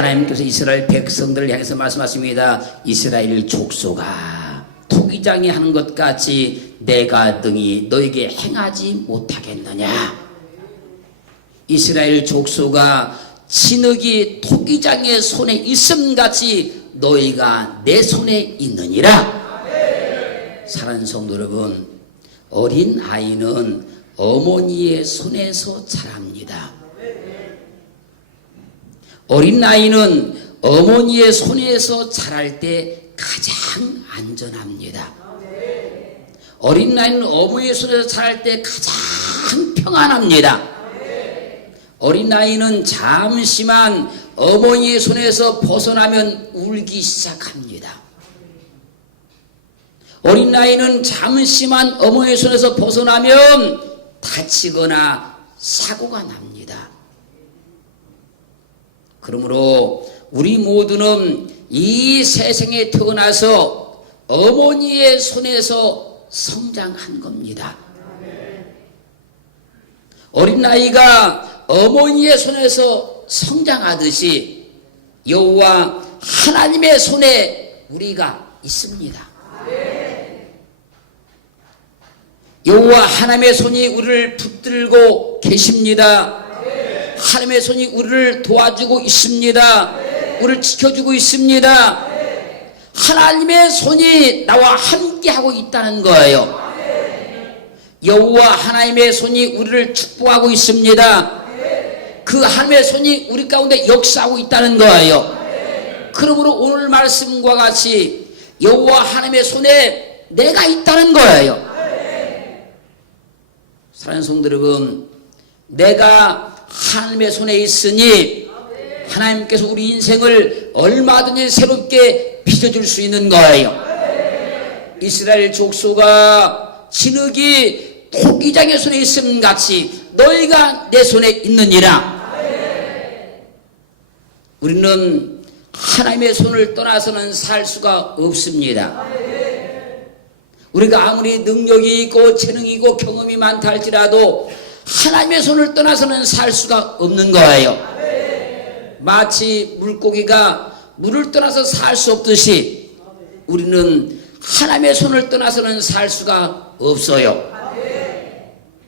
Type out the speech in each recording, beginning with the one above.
하나님께서 이스라엘 백성들을 향해서 말씀하십니다. 이스라엘 족속아, 토기장이 하는 것 같이 내가 등이 너에게 행하지 못하겠느냐. 이스라엘 족속아, 진흙이 토기장의 손에 있음 같이 너희가 내 손에 있느니라. 사랑하는 성도 여러분, 어린 아이는 어머니의 손에서 자랍니다. 어린 아이는 어머니의 손에서 자랄 때 가장 안전합니다. 어린 아이는 어머니의 손에서 자랄 때 가장 평안합니다. 어린 아이는 잠시만 어머니의 손에서 벗어나면 울기 시작합니다. 어린 아이는 잠시만 어머니의 손에서 벗어나면 다치거나 사고가 납니다. 그러므로 우리 모두는 이 세상에 태어나서 어머니의 손에서 성장한 겁니다. 어린아이가 어머니의 손에서 성장하듯이 여호와 하나님의 손에 우리가 있습니다. 여호와 하나님의 손이 우리를 붙들고 계십니다. 하나님의 손이 우리를 도와주고 있습니다. 우리를 지켜주고 있습니다. 하나님의 손이 나와 함께하고 있다는 거예요. 여호와 하나님의 손이 우리를 축복하고 있습니다. 그 하나님의 손이 우리 가운데 역사하고 있다는 거예요. 그러므로 오늘 말씀과 같이 여호와 하나님의 손에 내가 있다는 거예요. 사랑하는 성도 여러분, 내가 하나님의 손에 있으니 하나님께서 우리 인생을 얼마든지 새롭게 빚어줄 수 있는 거예요. 이스라엘 족속아, 진흙이 토기장의 손에 있음 같이 너희가 내 손에 있느니라. 우리는 하나님의 손을 떠나서는 살 수가 없습니다. 우리가 아무리 능력이 있고 재능이 있고 경험이 많다 할지라도 하나님의 손을 떠나서는 살 수가 없는 거예요. 마치 물고기가 물을 떠나서 살 수 없듯이 우리는 하나님의 손을 떠나서는 살 수가 없어요.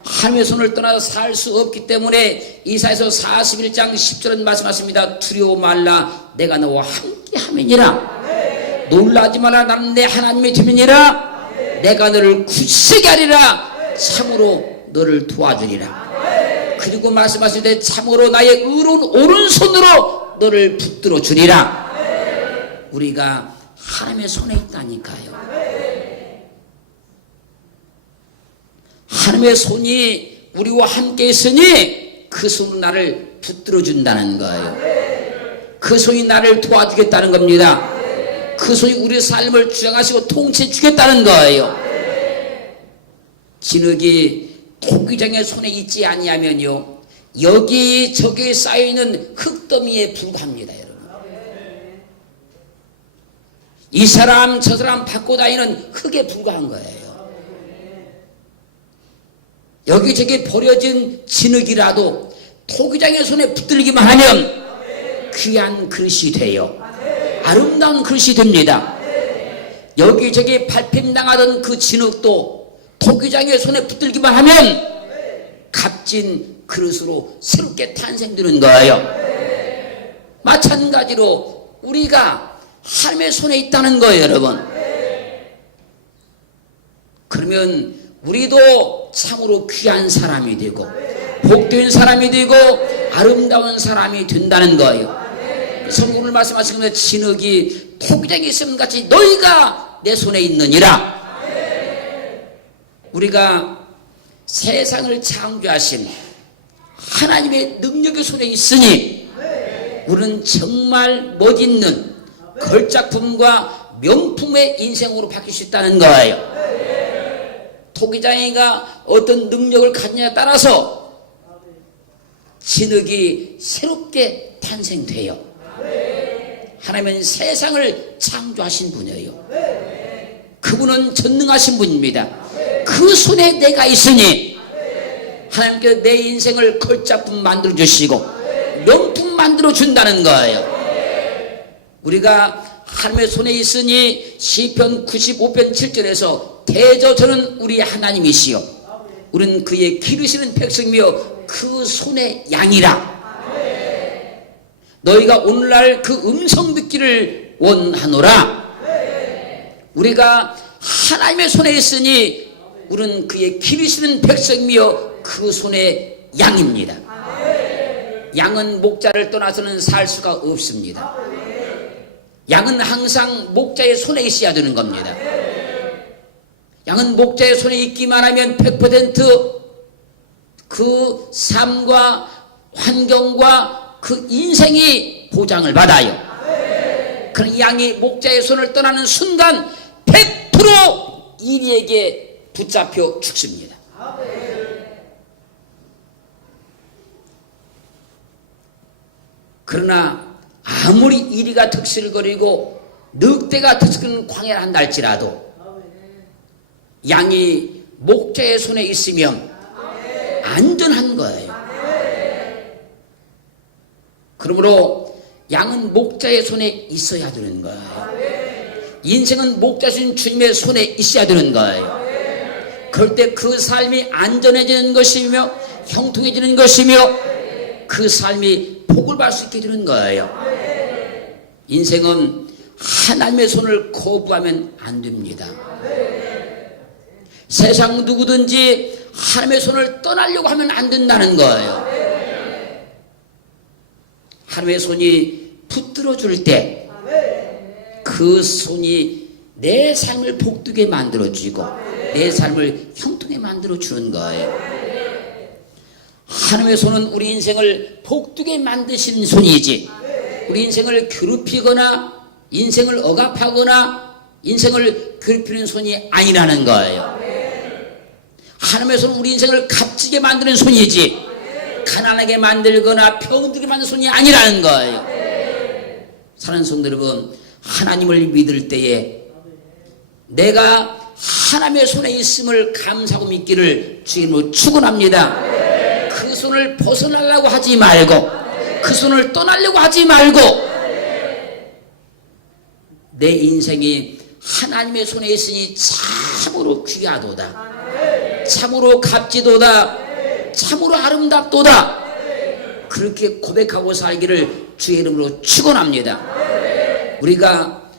하나님의 손을 떠나서 살 수 없기 때문에 이사야서 41장 10절은 말씀하십니다. 두려워 말라, 내가 너와 함께 함이니라. 놀라지 마라, 나는 내 하나님의 팀이니라. 내가 너를 굳세게 하리라. 참으로 너를 도와주리라. 그리고 말씀하실 참으로 나의 의로운 오른손으로 너를 붙들어 주리라. 우리가 하나님의 손에 있다니까요. 하나님의 손이 우리와 함께 있으니 그 손으로 나를 붙들어 준다는 거예요. 그 손이 나를 도와주겠다는 겁니다. 그 손이 우리의 삶을 주장하시고 통치해 주겠다는 거예요. 진흙이 토기장의 손에 있지 아니하면요, 여기저기 쌓여있는 흙더미에 불과합니다. 여러분, 이 사람 저 사람 받고 다니는 흙에 불과한 거예요. 여기저기 버려진 진흙이라도 토기장의 손에 붙들기만 하면 귀한 그릇이 돼요. 아름다운 그릇이 됩니다. 여기저기 밟힘당하던 그 진흙도 토기장의 손에 붙들기만 하면 값진 그릇으로 새롭게 탄생되는 거예요. 마찬가지로 우리가 하나님의 손에 있다는 거예요, 여러분. 그러면 우리도 참으로 귀한 사람이 되고 복된 사람이 되고 아름다운 사람이 된다는 거예요. 성경을 말씀하신 것처럼 진흙이 토기장에 있음 같이 너희가 내 손에 있느니라. 우리가 세상을 창조하신 하나님의 능력의 손에 있으니 우리는 정말 멋있는 걸작품과 명품의 인생으로 바뀔 수 있다는 거예요. 토기장이가 어떤 능력을 갖느냐에 따라서 진흙이 새롭게 탄생돼요. 하나님은 세상을 창조하신 분이에요. 그분은 전능하신 분입니다. 그 손에 내가 있으니 하나님께서 내 인생을 걸작품 만들어 주시고 명품 만들어 준다는 거예요. 우리가 하나님의 손에 있으니 시편 95편 7절에서 대저주는 우리 하나님이시여 우리는 그의 기르시는 백성이며 그 손의 양이라. 너희가 오늘날 그 음성 듣기를 원하노라. 우리가 하나님의 손에 있으니 우리는 그의 기르시는 백성이며 그 손의 양입니다. 양은 목자를 떠나서는 살 수가 없습니다. 양은 항상 목자의 손에 있어야 되는 겁니다. 양은 목자의 손에 있기만 하면 100% 그 삶과 환경과 그 인생이 보장을 받아요. 그런 양이 목자의 손을 떠나는 순간 100% 이리에게 붙잡혀 죽습니다. 그러나 아무리 이리가 득실거리고 늑대가 득실거리는 광야를 한다 할지라도 양이 목자의 손에 있으면 안전한 거예요. 그러므로 양은 목자의 손에 있어야 되는 거예요. 인생은 목자신 주님의 손에 있어야 되는 거예요. 그럴 때 그 삶이 안전해지는 것이며 형통해지는 것이며 그 삶이 복을 받을 수 있게 되는 거예요. 인생은 하나님의 손을 거부하면 안 됩니다. 세상 누구든지 하나님의 손을 떠나려고 하면 안 된다는 거예요. 하나님의 손이 붙들어 줄 때 그 손이 내 삶을 복되게 만들어주고 내 삶을 형통하게 만들어주는 거예요. 하나님의 손은 우리 인생을 복되게 만드신 손이지 우리 인생을 괴롭히거나 인생을 억압하거나 인생을 괴롭히는 손이 아니라는 거예요. 하나님의 손은 우리 인생을 값지게 만드는 손이지 가난하게 만들거나 병들게 만드는 손이 아니라는 거예요. 사랑하는 성도 여러분, 하나님을 믿을 때에 내가 하나님의 손에 있음을 감사하고 믿기를 주님으로 축원합니다. 그 손을 벗어나려고 하지 말고 그 손을 떠나려고 하지 말고 내 인생이 하나님의 손에 있으니 참으로 귀하도다, 참으로 값지도다, 참으로 아름답도다, 그렇게 고백하고 살기를 주의 이름으로 축원합니다. 우리가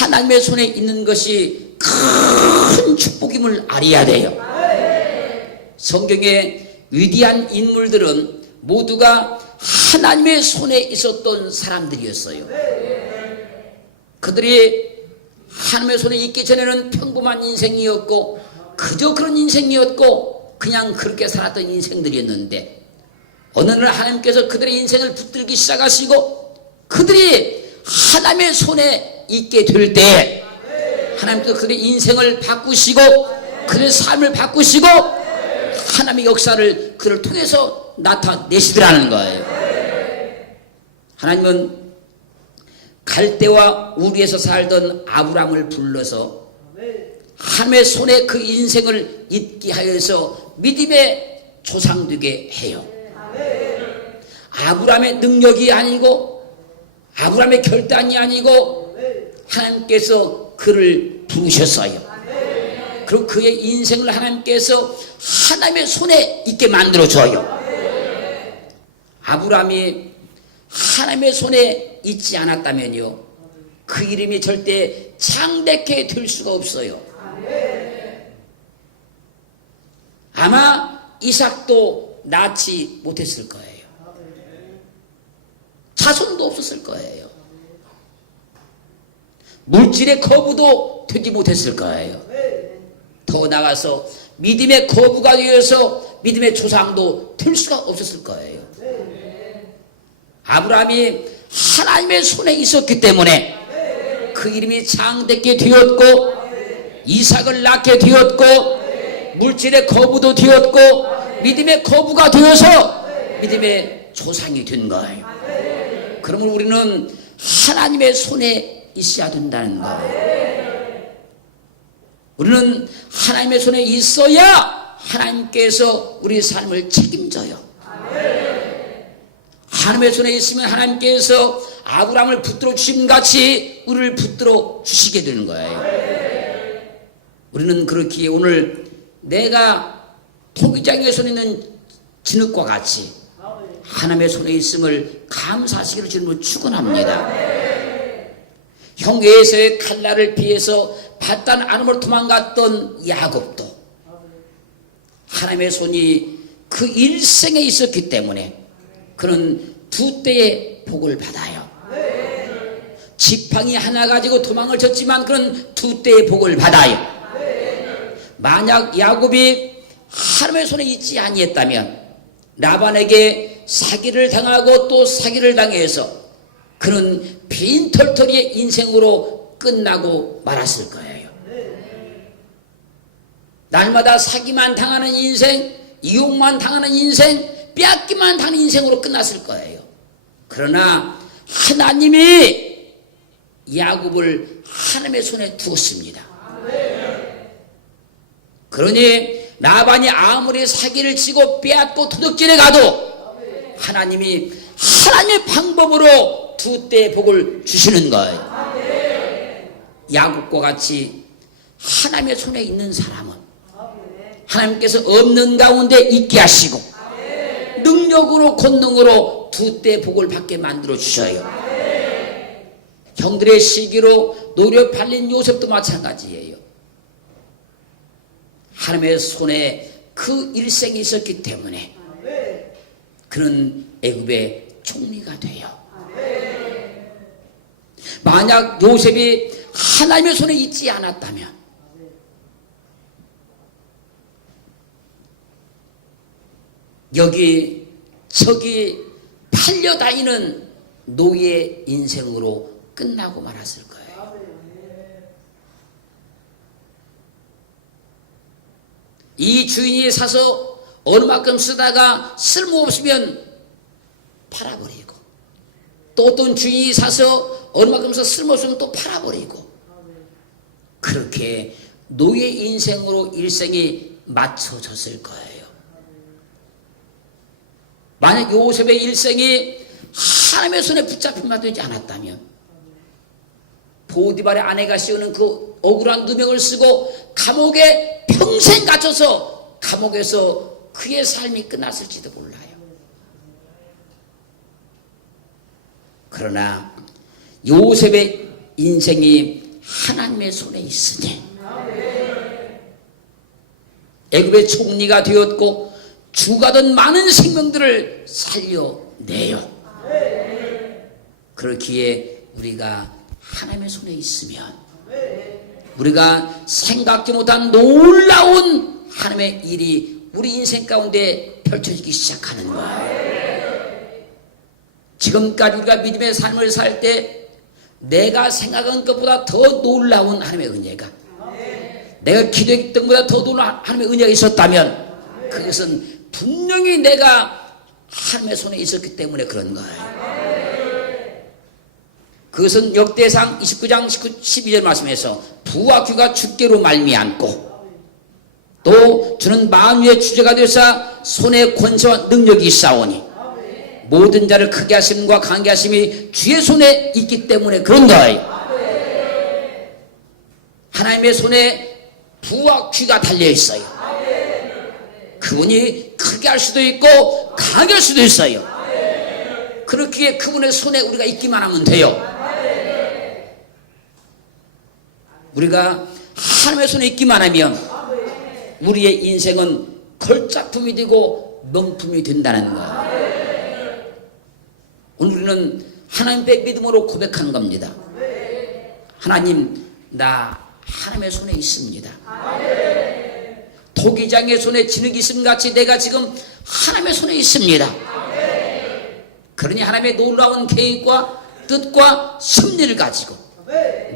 하나님의 손에 있는 것이 큰 축복임을 알아야 돼요. 성경의 위대한 인물들은 모두가 하나님의 손에 있었던 사람들이었어요. 그들이 하나님의 손에 있기 전에는 평범한 인생이었고 그저 그런 인생이었고 그냥 그렇게 살았던 인생들이었는데 어느 날 하나님께서 그들의 인생을 붙들기 시작하시고 그들이 하나님의 손에 있게 될 때 하나님께서 그들의 인생을 바꾸시고 그들의 삶을 바꾸시고 하나님의 역사를 그를 통해서 나타내시더라는 거예요. 하나님은 갈대와 우리에서 살던 아브람을 불러서 하나님의 손에 그 인생을 있게 하여서 믿음의 조상 되게 해요. 아브람의 능력이 아니고 아브람의 결단이 아니고 하나님께서 그를 부르셨어요. 그리고 그의 인생을 하나님께서 하나님의 손에 있게 만들어줘요. 아브람이 하나님의 손에 있지 않았다면요 그 이름이 절대 창대케 될 수가 없어요. 아마 이삭도 낳지 못했을 거예요. 자손도 없었을 거예요. 물질의 거부도 되지 못했을 거예요. 더 나가서 믿음의 거부가 되어서 믿음의 조상도 될 수가 없었을 거예요. 아브라함이 하나님의 손에 있었기 때문에 그 이름이 창대케 되었고 이삭을 낳게 되었고 물질의 거부도 되었고 믿음의 거부가 되어서 믿음의 조상이 된 거예요. 그러면 우리는 하나님의 손에 있어야 된다는 거예요. 우리는 하나님의 손에 있어야 하나님께서 우리 삶을 책임져요. 하나님의 손에 있으면 하나님께서 아브라함을 붙들어 주심 같이 우리를 붙들어 주시게 되는 거예요. 우리는 그렇기에 오늘 내가 토기장에 손에 있는 진흙과 같이 하나님의 손에 있음을 감사하시기를 주님으로 축원합니다. 형제에서의 칼날을 피해서 바단 아람으로 도망갔던 야곱도 하나님의 손이 그 일생에 있었기 때문에 그는 두 때의 복을 받아요. 지팡이 하나 가지고 도망을 쳤지만 그는 두 때의 복을 받아요. 만약 야곱이 하나님의 손에 있지 아니했다면 라반에게 사기를 당하고 또 사기를 당해서 그는 빈털터리의 인생으로 끝나고 말았을 거예요. 날마다 사기만 당하는 인생, 이용만 당하는 인생, 빼앗기만 당하는 인생으로 끝났을 거예요. 그러나 하나님이 야곱을 하나님의 손에 두었습니다. 그러니 라반이 아무리 사기를 치고 빼앗고 도둑질에 가도 하나님이 하나님의 방법으로 두 때의 복을 주시는 거예요. 야곱과 같이 하나님의 손에 있는 사람은 하나님께서 없는 가운데 있게 하시고 능력으로 권능으로 두 때의 복을 받게 만들어 주셔요. 형들의 시기로 노려 팔린 요셉도 마찬가지예요. 하나님의 손에 그 일생이 있었기 때문에 그는 애굽의 총리가 돼요. 만약 요셉이 하나님의 손에 있지 않았다면 여기 저기 팔려다니는 노예 인생으로 끝나고 말았을 거예요. 이 주인이 사서 어느 만큼 쓰다가 쓸모없으면 팔아버리고 또 어떤 주인이 사서 어느 만큼 써 쓸모없으면 또 팔아버리고 그렇게 노예 인생으로 일생이 맞춰졌을 거예요. 만약 요셉의 일생이 하나님의 손에 붙잡힘만 되지 않았다면 보디발의 아내가 씌우는 그 억울한 누명을 쓰고 감옥에 평생 갇혀서 감옥에서 그의 삶이 끝났을지도 몰라요. 그러나 요셉의 인생이 하나님의 손에 있으니 애굽의 총리가 되었고 죽어가던 많은 생명들을 살려내요. 그렇기에 우리가 하나님의 손에 있으면 우리가 생각지 못한 놀라운 하나님의 일이 우리 인생 가운데 펼쳐지기 시작하는 거예요. 지금까지 우리가 믿음의 삶을 살 때 내가 생각한 것보다 더 놀라운 하나님의 은혜가 내가 기도했던 것보다 더 놀라운 하나님의 은혜가 있었다면 그것은 분명히 내가 하나님의 손에 있었기 때문에 그런 거예요. 그것은 역대상 29장 12절 말씀에서 부와 귀가 주께로 말미암고 또 주는 만유의 주제가 되사 손에 권세와 능력이 있사오니 모든 자를 크게 하심과 강하게 하심이 주의 손에 있기 때문에 그런 거예요. 하나님의 손에 부와 귀가 달려 있어요. 그분이 크게 할 수도 있고 강하게 할 수도 있어요. 그렇기에 그분의 손에 우리가 있기만 하면 돼요. 우리가 하나님의 손에 있기만 하면 우리의 인생은 걸작품이 되고 명품이 된다는 거예요. 오늘 우리는 하나님의 믿음으로 고백한 겁니다. 하나님, 나 하나님의 손에 있습니다. 토기장의 손에 진흙이 있음 같이 내가 지금 하나님의 손에 있습니다. 그러니 하나님의 놀라운 계획과 뜻과 섭리를 가지고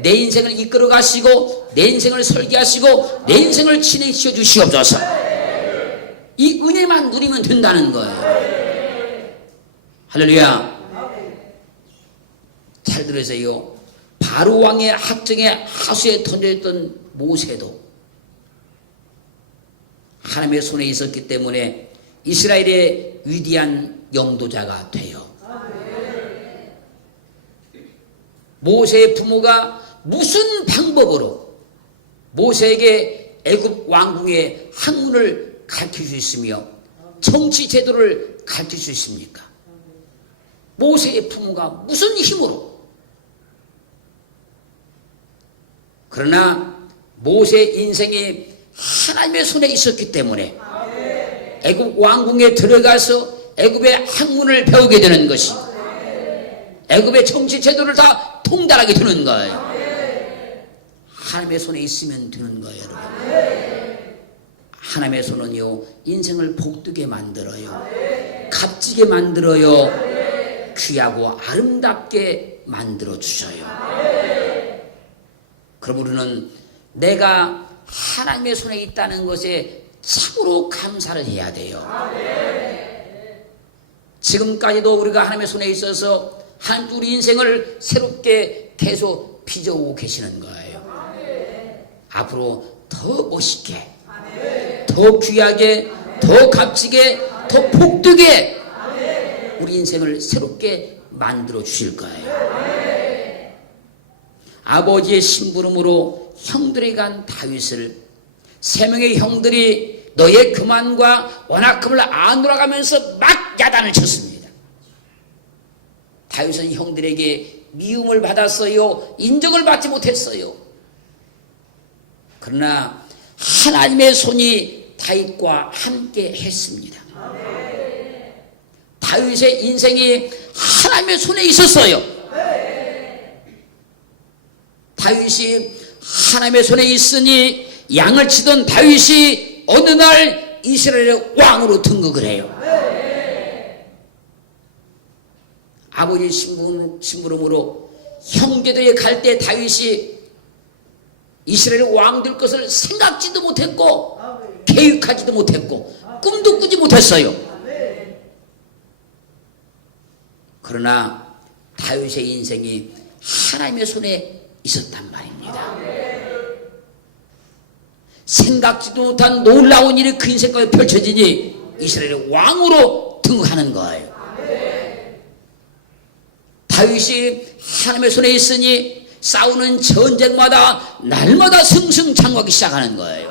내 인생을 이끌어 가시고 내 인생을 설계하시고 내 인생을 진행시켜 주시옵소서. 이 은혜만 누리면 된다는 거예요. 할렐루야. 잘 들으세요. 바로 왕의 학정의 하수에 던져있던 모세도 하나님의 손에 있었기 때문에 이스라엘의 위대한 영도자가 돼요. 모세의 부모가 무슨 방법으로 모세에게 애굽 왕궁의 학문을 가르칠 수 있으며 정치 제도를 가르칠 수 있습니까? 모세의 부모가 무슨 힘으로? 그러나 모세의 인생이 하나님의 손에 있었기 때문에 애굽 왕궁에 들어가서 애굽의 학문을 배우게 되는 것이, 애굽의 정치 제도를 다 통달하게 되는 거예요. 하나님의 손에 있으면 되는 거예요, 여러분. 하나님의 손은요, 인생을 복되게 만들어요. 값지게 만들어요. 귀하고 아름답게 만들어 주셔요. 그럼 우리는 내가 하나님의 손에 있다는 것에 참으로 감사를 해야 돼요. 지금까지도 우리가 하나님의 손에 있어서 하나님 우리 인생을 새롭게 계속 빚어오고 계시는 거예요. 앞으로 더 멋있게, 더 귀하게, 더 값지게, 더 복되게 우리 인생을 새롭게 만들어 주실 거예요. 아버지의 심부름으로 형들이 간 다윗을 세 명의 형들이 너의 교만과 완악함을 안돌아가면서 막 야단을 쳤습니다. 다윗은 형들에게 미움을 받았어요. 인정을 받지 못했어요. 그러나 하나님의 손이 다윗과 함께 했습니다. 다윗의 인생이 하나님의 손에 있었어요. 다윗이 하나님의 손에 있으니 양을 치던 다윗이 어느 날 이스라엘의 왕으로 등극을 해요. 아버지의 심부름으로 형제들이 갈 때 다윗이 이스라엘의 왕 될 것을 생각지도 못했고 계획하지도 못했고 꿈도 꾸지 못했어요. 그러나 다윗의 인생이 하나님의 손에 있었단 말입니다. 생각지도 못한 놀라운 일이 그 인생 가운데 펼쳐지니 이스라엘의 왕으로 등극하는 거예요. 다윗이 하나님의 손에 있으니 싸우는 전쟁마다 날마다 승승장구하기 시작하는 거예요.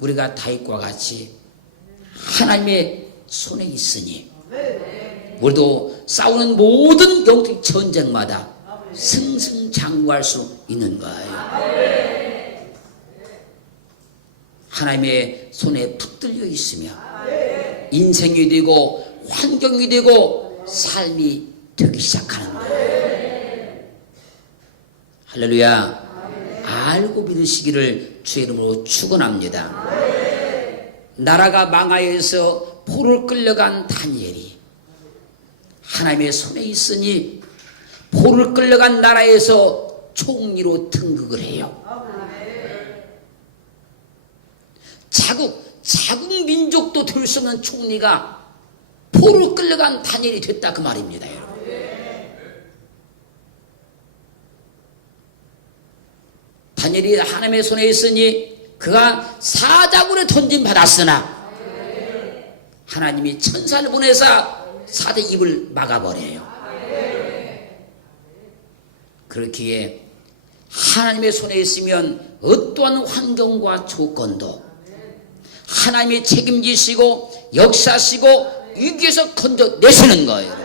우리가 다윗과 같이 하나님의 손에 있으니 우리도 싸우는 모든 영적 전쟁마다 승승장구할 수 있는 거예요. 하나님의 손에 붙들려 있으며 인생이 되고 환경이 되고 삶이 되기 시작하는 거예요. 할렐루야. 알고 믿으시기를 주의 이름으로 축원합니다. 나라가 망하여서 포로를 끌려간 다니엘이 하나님의 손에 있으니 포로를 끌려간 나라에서 총리로 등극을 해요. 자국 민족도 될 수 없는 총리가 포로를 끌려간 다니엘이 됐다 그 말입니다, 여러분. 다니엘이 하나님의 손에 있으니 그가 사자굴에 던짐 받았으나 하나님이 천사를 보내사 사자 입을 막아버려요. 그렇기에 하나님의 손에 있으면 어떠한 환경과 조건도 하나님이 책임지시고 역사하시고 위기에서 건져내시는 거예요.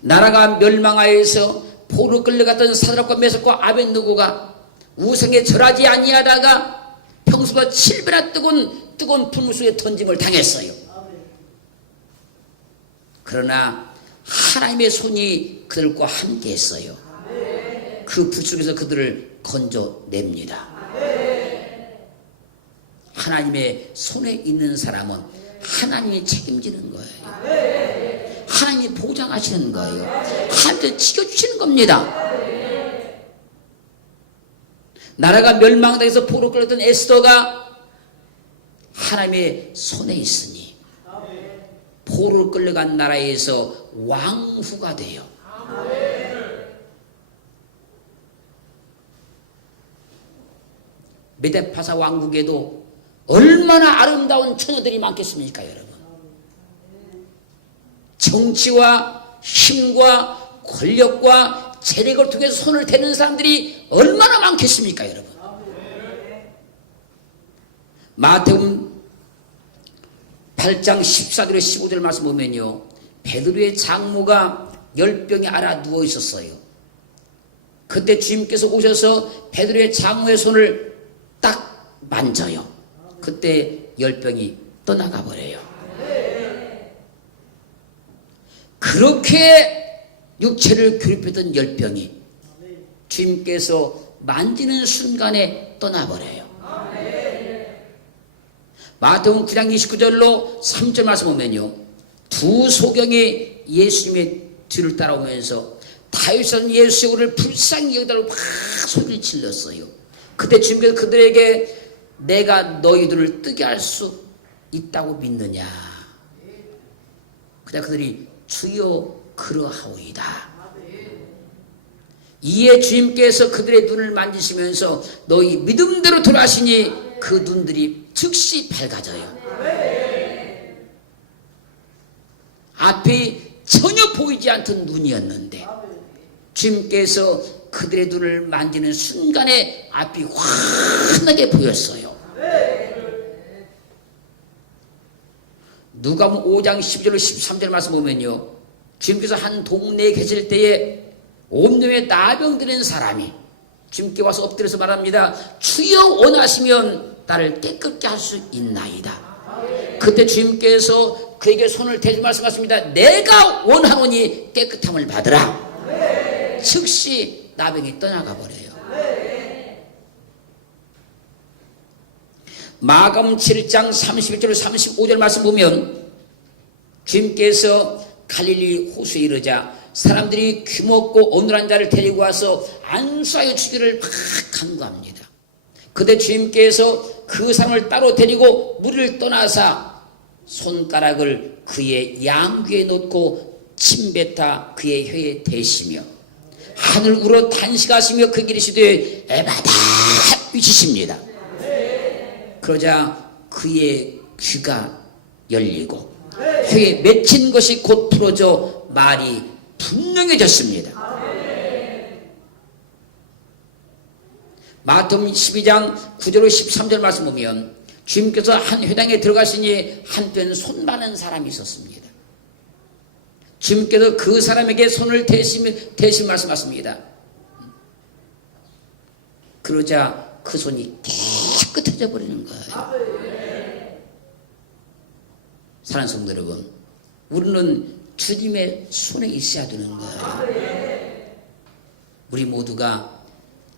나라가 멸망하여서 포로 끌려갔던 사드락과 메삭과 아벳느고가 우상에 절하지 아니하다가 평소보다 7배나 뜨거운 불 속에 던짐을 당했어요. 그러나 하나님의 손이 그들과 함께 했어요. 그 불 속에서 그들을 건져냅니다. 하나님의 손에 있는 사람은 하나님이 책임지는 거예요. 하나님이 보장하시는 거예요. 하나님이 지켜주시는 겁니다. 나라가 멸망당해서 포로 끌렸던 에스더가 하나님의 손에 있으니 포로를 끌려간 나라에서 왕후가 돼요. 메데파사 왕국에도 얼마나 아름다운 처녀들이 많겠습니까, 여러분? 정치와 힘과 권력과 재력을 통해서 손을 대는 사람들이 얼마나 많겠습니까, 여러분? 마태복음 8장 14절에 15절 말씀 보면요, 베드로의 장모가 열병에 앓아 누워 있었어요. 그때 주님께서 오셔서 베드로의 장모의 손을 딱 만져요. 그때 열병이 떠나가 버려요. 그렇게 육체를 괴롭혔던 열병이 주님께서 만지는 순간에 떠나버려요. 마태복음 9장 29절로 3절 말씀 보면요, 두 소경이 예수님의 뒤를 따라오면서 다윗은 예수를 불쌍히 여기다가 막 소리를 질렀어요. 그때 주님께서 그들에게 내가 너희들을 뜨게 할 수 있다고 믿느냐. 그러자 그들이 주여 그러하오이다. 이에 주님께서 그들의 눈을 만지시면서 너희 믿음대로 돌아가시니 그 눈들이 즉시 밝아져요. 앞이 전혀 보이지 않던 눈이었는데 주님께서 그들의 눈을 만지는 순간에 앞이 환하게 보였어요. 누가복음 5장 12절로 13절 말씀 보면요, 주님께서 한 동네에 계실 때에 온몸에 나병 들은 사람이 주님께 와서 엎드려서 말합니다. 주여 원하시면 나를 깨끗게 할 수 있나이다. 그때 주님께서 그에게 손을 대지 말씀하십니다. 내가 원하노니 깨끗함을 받으라. 즉시 나병이 떠나가 버려요. 마가복음 7장 31절 35절 말씀 보면 주님께서 갈릴리 호수에 이르자 사람들이 귀먹고 어눌한 자를 데리고 와서 안수하여 주기를 막 간구합니다. 그때 주님께서 그 사람을 따로 데리고 물을 떠나사 손가락을 그의 양귀에 놓고 침뱉어 그의 혀에 대시며 하늘 우러 탄식하시며 그 길이 시되 에바다 외치십니다. 그러자 그의 귀가 열리고 혀에 맺힌 것이 곧 풀어져 말이 분명해졌습니다. 마태복음 12장 9절로 13절 말씀 보면 주님께서 한 회당에 들어가시니 한편 손 많은 사람이 있었습니다. 주님께서 그 사람에게 손을 대시 말씀하십니다. 그러자 그 손이 깨끗해져 버리는 거예요. 사랑하는 성도 여러분, 우리는 주님의 손에 있어야 되는 거예요. 우리 모두가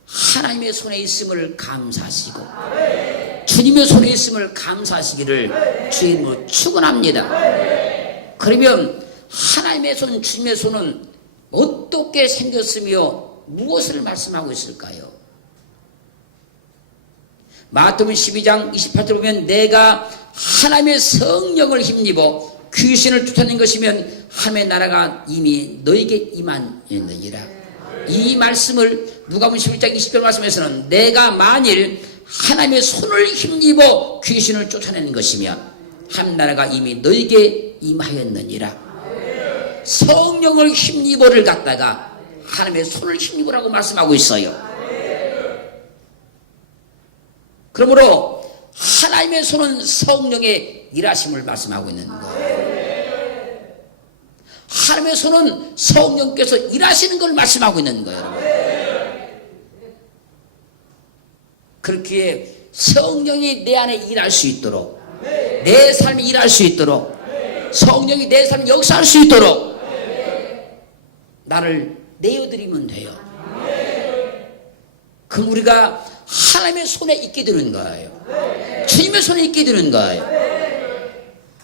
하나님의 손에 있음을 감사하시고 주님의 손에 있음을 감사하시기를 주님으로 축원합니다. 그러면 하나님의 손, 주님의 손은 어떻게 생겼으며 무엇을 말씀하고 있을까요? 마태복음 12장 28절 보면 내가 하나님의 성령을 힘입어 귀신을 쫓아낸 것이면 하나님의 나라가 이미 너에게 임하였느니라. 이 말씀을 누가복음 11장 20절 말씀에서는 내가 만일 하나님의 손을 힘입어 귀신을 쫓아내는 것이며 하나님 나라가 이미 너에게 임하였느니라. 성령을 힘입어를 갖다가 하나님의 손을 힘입으라고 말씀하고 있어요. 그러므로 하나님의 손은 성령의 일하심을 말씀하고 있는 거예요. 하나님의 손은 성령께서 일하시는 걸 말씀하고 있는 거예요. 그렇기에 성령이 내 안에 일할 수 있도록, 내 삶이 일할 수 있도록, 성령이 내 삶을 역사할 수 있도록 나를 내어드리면 돼요. 그럼 우리가 하나님의 손에 있게 되는 거예요. 주님의 손에 있게 되는 거예요.